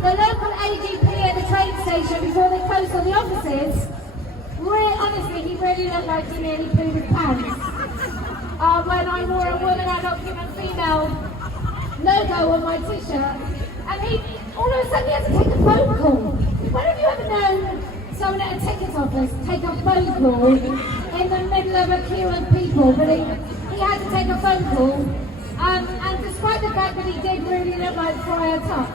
the local AGP at the train station before they closed all the offices, honestly, he really looked like he nearly pooed his pants. When I wore a woman, adult, human, female logo on my t-shirt, and he, all of a sudden he had to take a phone call. When have you ever known someone at a ticket office take a phone call in the middle of a queue of people? But he had to take a phone call, and despite the fact that he did really look like Friar Tuck,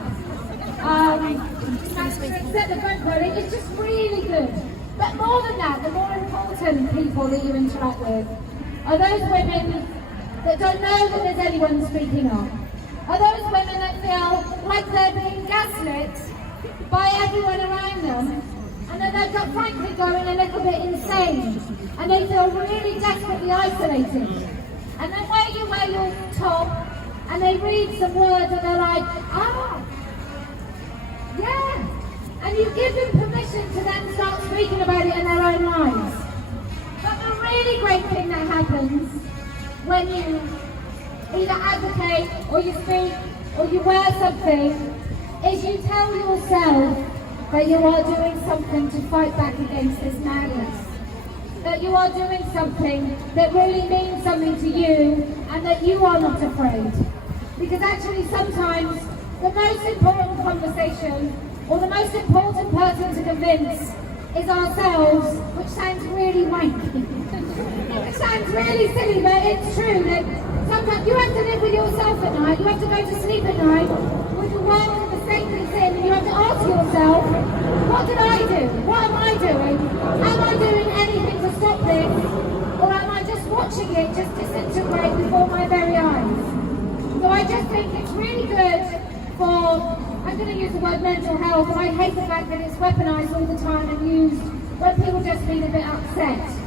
set the phone call, it's just really good. But more than that, the more important people that you interact with are those women that don't know that there's anyone speaking up. Are those women that feel like they're being gaslit by everyone around them, and that they've got frankly going a little bit insane, and they feel really desperately isolated. And then where you wear your top, and they read some words and they're like, yeah. And you give them permission to then start speaking about it in their own lives. But the really great thing that happens when you either advocate, or you speak, or you wear something, is you tell yourself that you are doing something to fight back against this madness. That you are doing something that really means something to you, and that you are not afraid. Because actually sometimes the most important conversation, or the most important person to convince, is ourselves, which sounds really wanky. It sounds really silly, but it's true that sometimes you have to live with yourself at night, you have to go to sleep at night with the world and the state that it's in, and you have to ask yourself, what did I do? What am I doing? Am I doing anything to stop this? Or am I just watching it just disintegrate before my very eyes? So I just think it's really good for, I'm going to use the word mental health, and I hate the fact that it's weaponized all the time and used when people just feel a bit upset.